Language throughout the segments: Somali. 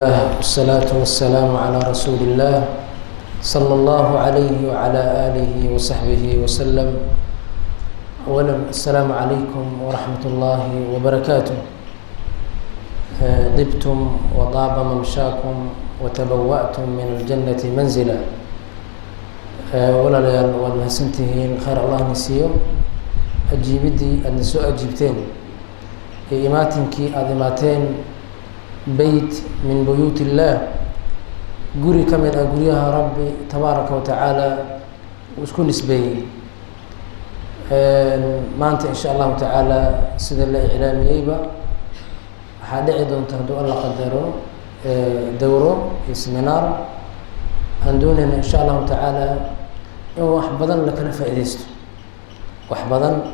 والصلاة والسلام على رسول الله صلى الله عليه وعلى آله وصحبه وسلم. أولا السلام عليكم ورحمة الله وبركاته. طبتم وطاب ممشاكم وتبوأتم من الجنة منزلا. walaalayaal waad mahadsantihiin, khayr allah na siiyo. ajiibidii aadna soo ajiibteen iyo imaatinkii aada imaateen beyt min buyuut illaah, guri ka mid ah guryaha rabbi tabaaraka wa tacaala uu isku nisbeeyey. maanta in sha allahu tacaala sida la iclaamiyeyba waxaa dhici doonta hadduu alla qadaro dowro iyo seminaar aan doonayna in sha allahu tacaala in wax badan la kala faa'iideysto, wax badan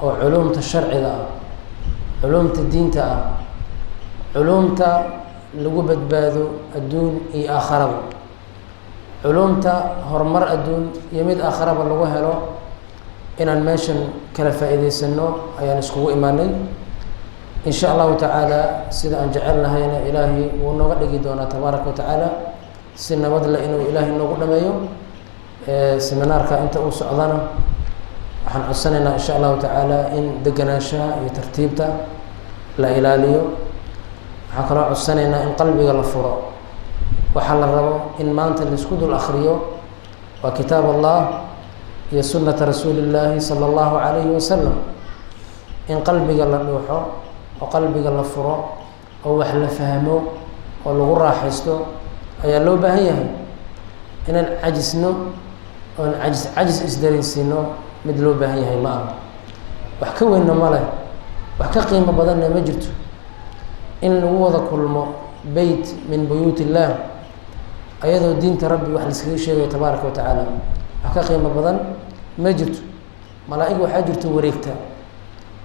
oo culumta sharciga ah, culumta diinta ah, culumta lagu badbaado adduun iyo aakharaba, culumta horumar adduun iyo mid aakharaba lagu helo, inaan meeshan kala faa'iideysano ayaan iskugu imaanay. in sha allahu tacaala sida aan jecel nahayna ilaahay wuu nooga dhigi doonaa tabaaraka wa tacaala si nabad le inuu ilaahay noogu dhameeyo. seminaarka inta uu socdana waxaan codsanaynaa in sha allahu tacaala in deganaanshaha iyo tartiibta la ilaaliyo. waxaan kaloo codsanaynaa in qalbiga la furo. waxaa la rabo in maanta laisku dul akriyo waa kitaab allah iyo sunnata rasuuli illaahi sala allahu calayhi wasalam. in qalbiga la dhuuxo oo qalbiga la furo oo wax la fahmo oo lagu raaxaysto ayaa loo baahan yahay. inaan cajisno oon cajis isdareensiino mid loo baahan yahay ma aha. wax ka weynna ma leh, wax ka qiimo badanna ma jirto. in lagu wada kulmo beyt min buyuut illaah ayadoo diinta rabbi wax laiskaga sheegayo tabaaraka wa tacaala, wax ka qiimo badan ma jirto. malaa-ig waxaa jirto wareegta,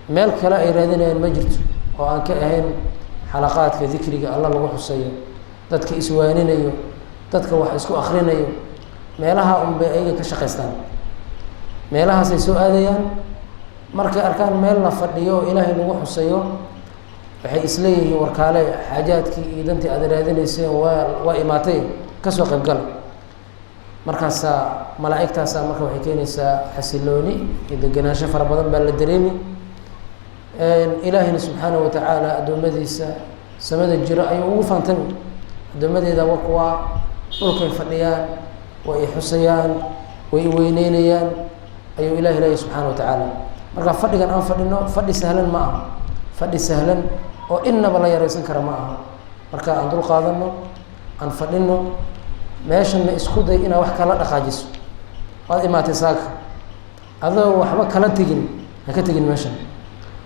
meel kale ay raadinayaan ma jirto oo aan ka ahayn xalaqaadka dikriga alla lagu xusayo, dadka iswaaninayo, dadka wax isku akrinayo. meelaha unbay ayaga ka shaqaystaan, meelahaasay soo aadayaan. markay arkaan meel la fadhiyo oo ilaahay lagu xusayo waxay isleeyihiin warkaale xaajaadkii iyo dantii aada raadinayseen waa imaatay kasoo qayb gala. markaasaa malaa-igtaasaa marka waxay keenaysaa xasilooni iyo deganaansho fara badan baa la dareemi. ilaahayna subxaanahu wa tacaala addoommadiisa samada jiro ayuu ugu faantami. addoommadeeda wa kuwa dhulkay fadhiyaan, way i xusayaan, way i weyneynayaan ayuu ilahi leeyahy subxaana wa tacaala. marka fadhigan aan fadhino fadhi sahlan ma aha, fadhi sahlan oo innaba la yaraysan kara ma aha. marka aan dul qaadano, aan fadhino meeshana isku day inaa wax kala dhaqaajiso. waad imaatay saaka adoo waxba kala tegin, ha ka tegin meeshan.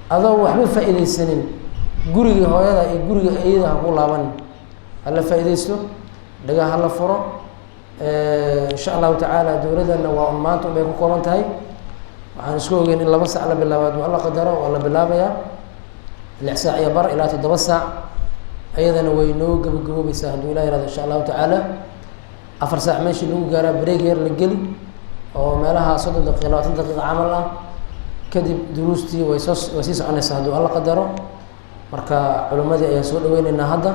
adoo waxba faa'iideysanin gurigii hooyada iyo guriga eeyada ha ku laaban. hala faa'iideysto, dhagaa hala furo. insha allahu tacaala dowladana waa un maanta unbay ku kooban tahay. waxaan isku ogeyn in 2 saac la bilaabo hadduu alla qadaro waa la bilaabayaa 6 saac iyo bar ilaa 7 saac. ayadana way noo gabagaboobaysaa hadduu ilah yihahdo insha allahu tacaala. 4 saac meeshii lagu gaaraa bareeg yar la geli oo meelaha 30 daqiiqa 20 daqiiqa camal ah. kadib duruustii way sii soconaysaa hadduu alla qadaro. marka culimmadii ayaan soo dhaweyneynaa hadda.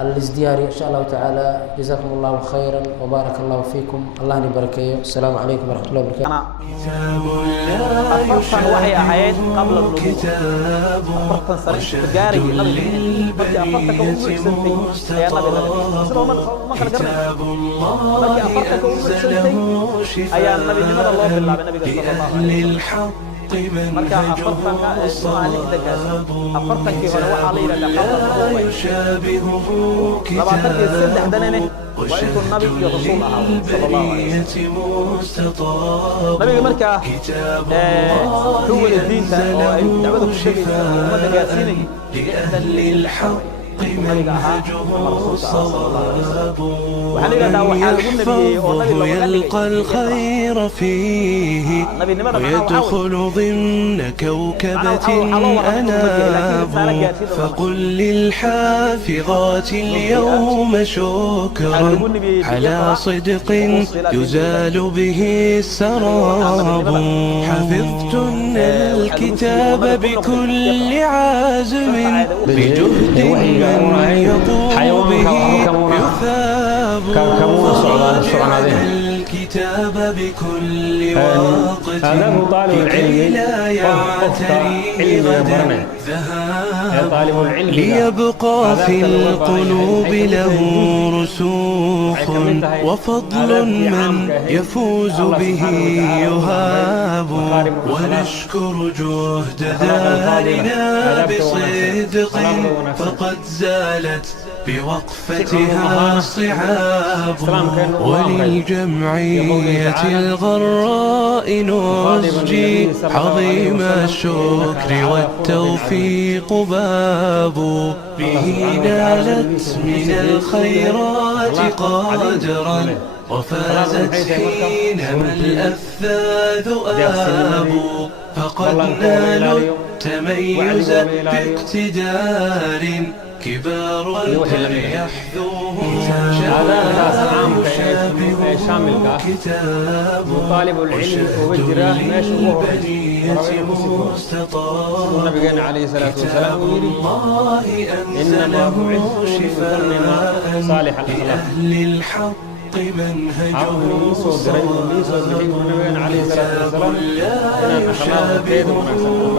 الازدياري إن شاء الله تعالى. جزاكم الله خيرا وبارك الله فيكم. الله يباركيه. السلام عليكم ورحمة الله وبركاته. أفرطاً وحي أحيان قبل النبوة، أفرطاً صريح تجاري نبي بدي أفرطك أمك سنتي يا نبي سنو ما كان قرن بدي أفرطك أمك سنتي أيا النبي لماذا الله بالله بالنبي صلى الله عليه وسلم. marka afartanka afartankii hore waxaa la yidhahdaa labaatankii saddexdanane waa intuu nabi iyo rasuul ahaa sala allahu alayh wasalam. nabiga markaa wuxuu wada diinta oo ay dacwada ku sheegaysa ummadda gaarsiinayay nabiga ahaa ama rasuulka ah sala allahu alayh wasalam. waxaa la yidhahdaa waxaa lagu nabiyey oo nabi looga dhigay ويدخل ضمن كوكبة أناب فقل للحافظات اليوم شكرا على صدق يزال به السراب. حفظتن الكتاب بكل عازم بجهد من يقوم به يثاب وراجع الكتاب بكل وقت لكي لا يعتري غدا ذهاب ليبقى في القلوب له رسوخ وفضل من يفوز به يهاب ونشكر جهد دارنا بصدق فقد زالت بوقفتها الصعاب وللجمعية الغراء نسجي عظيم الشكر والتوفيق باب به نالت من الخيرات قادرا وفازت حينما الأفذاذ آبوا فقد نالوا التميز باقتدار كبار يحذوهم شامل كتاب طالب العلم وجراه ماشي وهو النبي عليه الصلاة والسلام إنما بعثت لأتمم صالح الأخلاق منهجه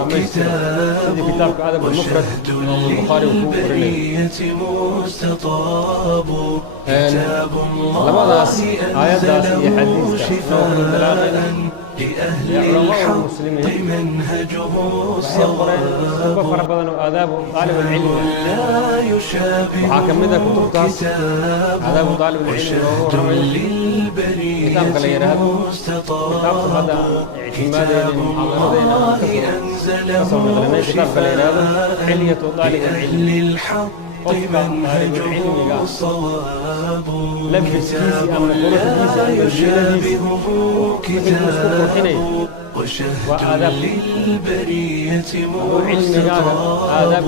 كتاب أدب المفرد البخاري البرية مستطاب كتاب الله أنزله شفاء لأهل الحق منهجه صواب آداب طالب العلم لا يشابه كتاب آداب طالب العلم للبرية مستطاب كتاب الله أنزله شفاء لأهل الحق منهجه صواب لا يشابهه كتاب وشهد للبرية مستطاب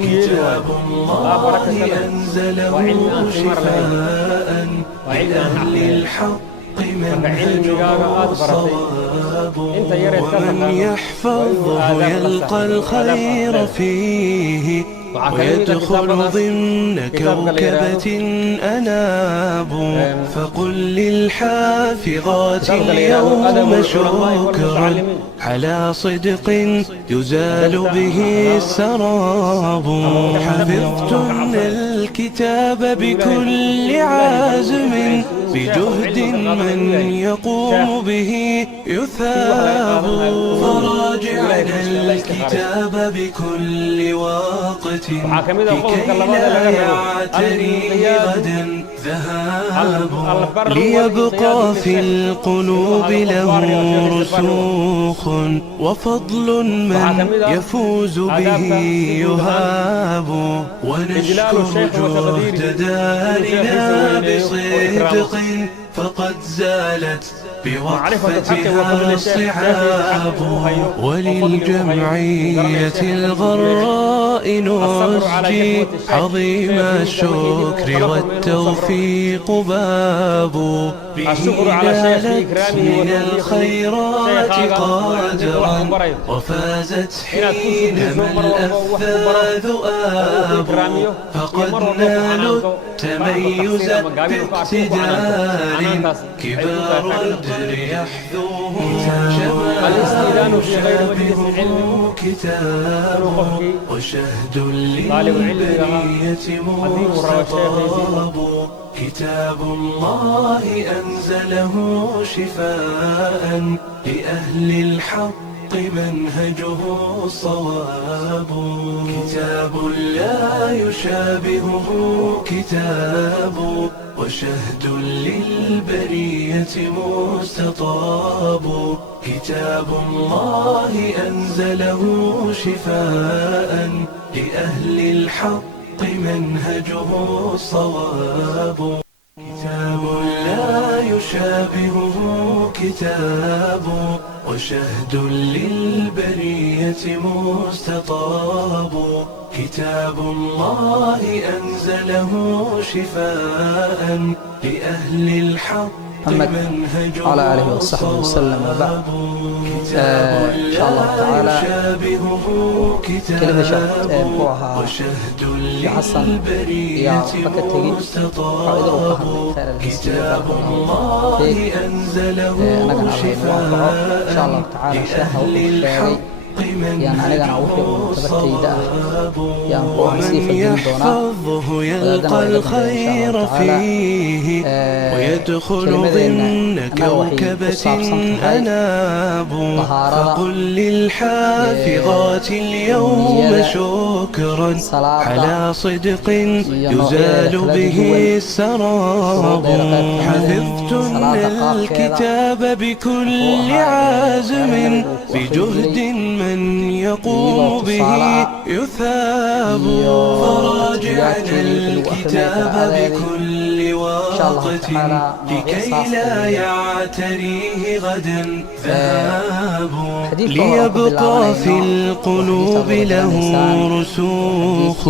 كتاب الله أنزله شفاء لأهل الحق منهجه صواب ومن يحفظه يلقى الخير فيه ويدخل ضمن كوكبة أناب فقل للحافظات اليوم شكرا على صدق يزال به السراب حفظتن الكتاب بكل عازم بجهد من يقوم به يثاب فراجعنا الكتاب بكل وقت لكي لا يعتري غدا ذهاب ليبقى في القلوب له رسوخ وفضل من يفوز به يهاب ونشكر جهد دارنا بصدق فقد زالت بوقفتها الصعاب وللجمعية الغراء نسجي عظيم الشكر والتوفيق باب به نالت من الخيرات قادرا وفازت حينما الأفذاذ آبوا فقد نالوا التميز باقتدار كبار الدر يحذوهم الاستئذان في غير مجلس العلم كتاب وشهد للبرية مستطاب كتاب الله أنزله شفاء لأهل الحق منهجه صواب كتاب لا يشابهه كتاب وشهد للبرية مستطاب كتاب الله أنزله شفاء لأهل الحق منهجه صواب كتاب لا يشابهه كتاب وشهد للبرية مستطاب كتاب الله أنزله شفاء لأهل الحق محمد وعلى آله وصحبه وسلم وبعد. إن شاء الله تعالى كلمة شهد بوها في حسن يا بكتي قائد وقهر خير الهسية فيك أنا كان عليه موافقة إن شاء الله تعالى شيخ وقهر يعني أنا أوحي وتبكيدا يعني ومن يحفظه يلقى الخير فيه ويدخل ضمن كوكبة أناب فقل للحافظات اليوم شكرا على صدق يزال به السراب حفظتن الكتاب بكل عازم بجهد من يقوم به يثاب فراجعنا الكتاب بكل وقت لكي لا يعتريه غدا ذهاب ليبقى في القلوب له رسوخ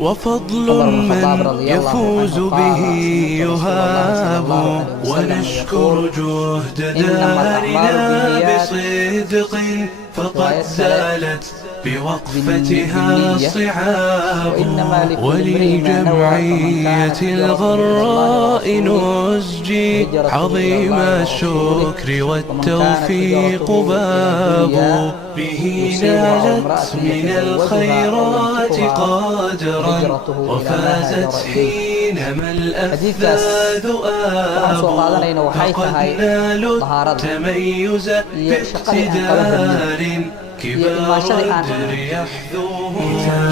وفضل من يفوز به يهاب ونشكر جهد دارنا بصدق فقد زالت بوقفتها الصعاب وللجمعية الغراء نسجي عظيم الشكر والتوفيق باب به نالت من الخيرات قادرا وفازت حينما الأفذاذ آب فقد نالوا التميز باقتدار كبار الدر يحذوه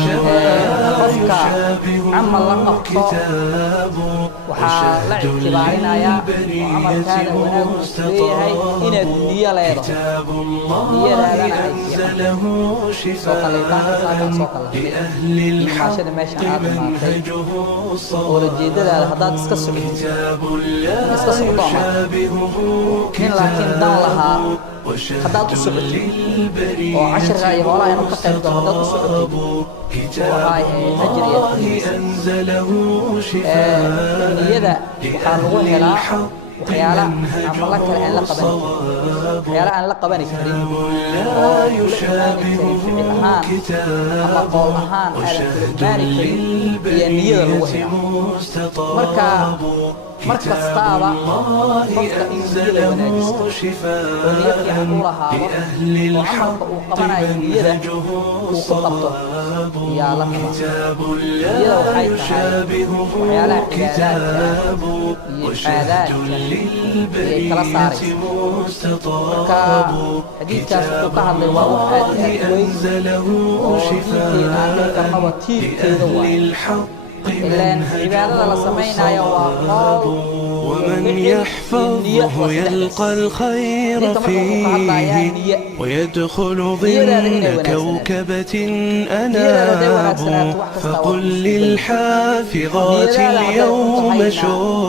شباب كتاب وشهد للبرية مستطاب كتاب الله أنزله شفاء لأهل الحق منهجه الصواب كتاب لا يشابهه كتاب haddaad u socotid oo cashirka iyo hoolaha inuu ka qayb galo haddaad u socotid waxay ajriya niyada waxaa lagu helaa waxyaala camalo kale aan la qaban waxyaala aan la qabani karin oo ficil ahaan ama qowl ahaan aadan kala imaani karin iyo niyada lagu helaa mar kastaaba qofka in niyada wanaajisto oo niyad fiican u lahaado oo camalka uu qabanayo niyada uu ku qabto yaa la raba niyada waxay tahay waxyaalaha cibaadaadka iyo caadaadka ayay kala saaraysa marka xadiidkaas wuxuu ka hadlay waa wax aad iyo aad weyn oo diinteena aan dhihi karnaba tiirkeeda waayo إلا عبادة لسمينا يوم ومن يحفظه يلقى الخير فيه ويدخل ضمن كوكبة أناب فقل للحافظات اليوم شكرا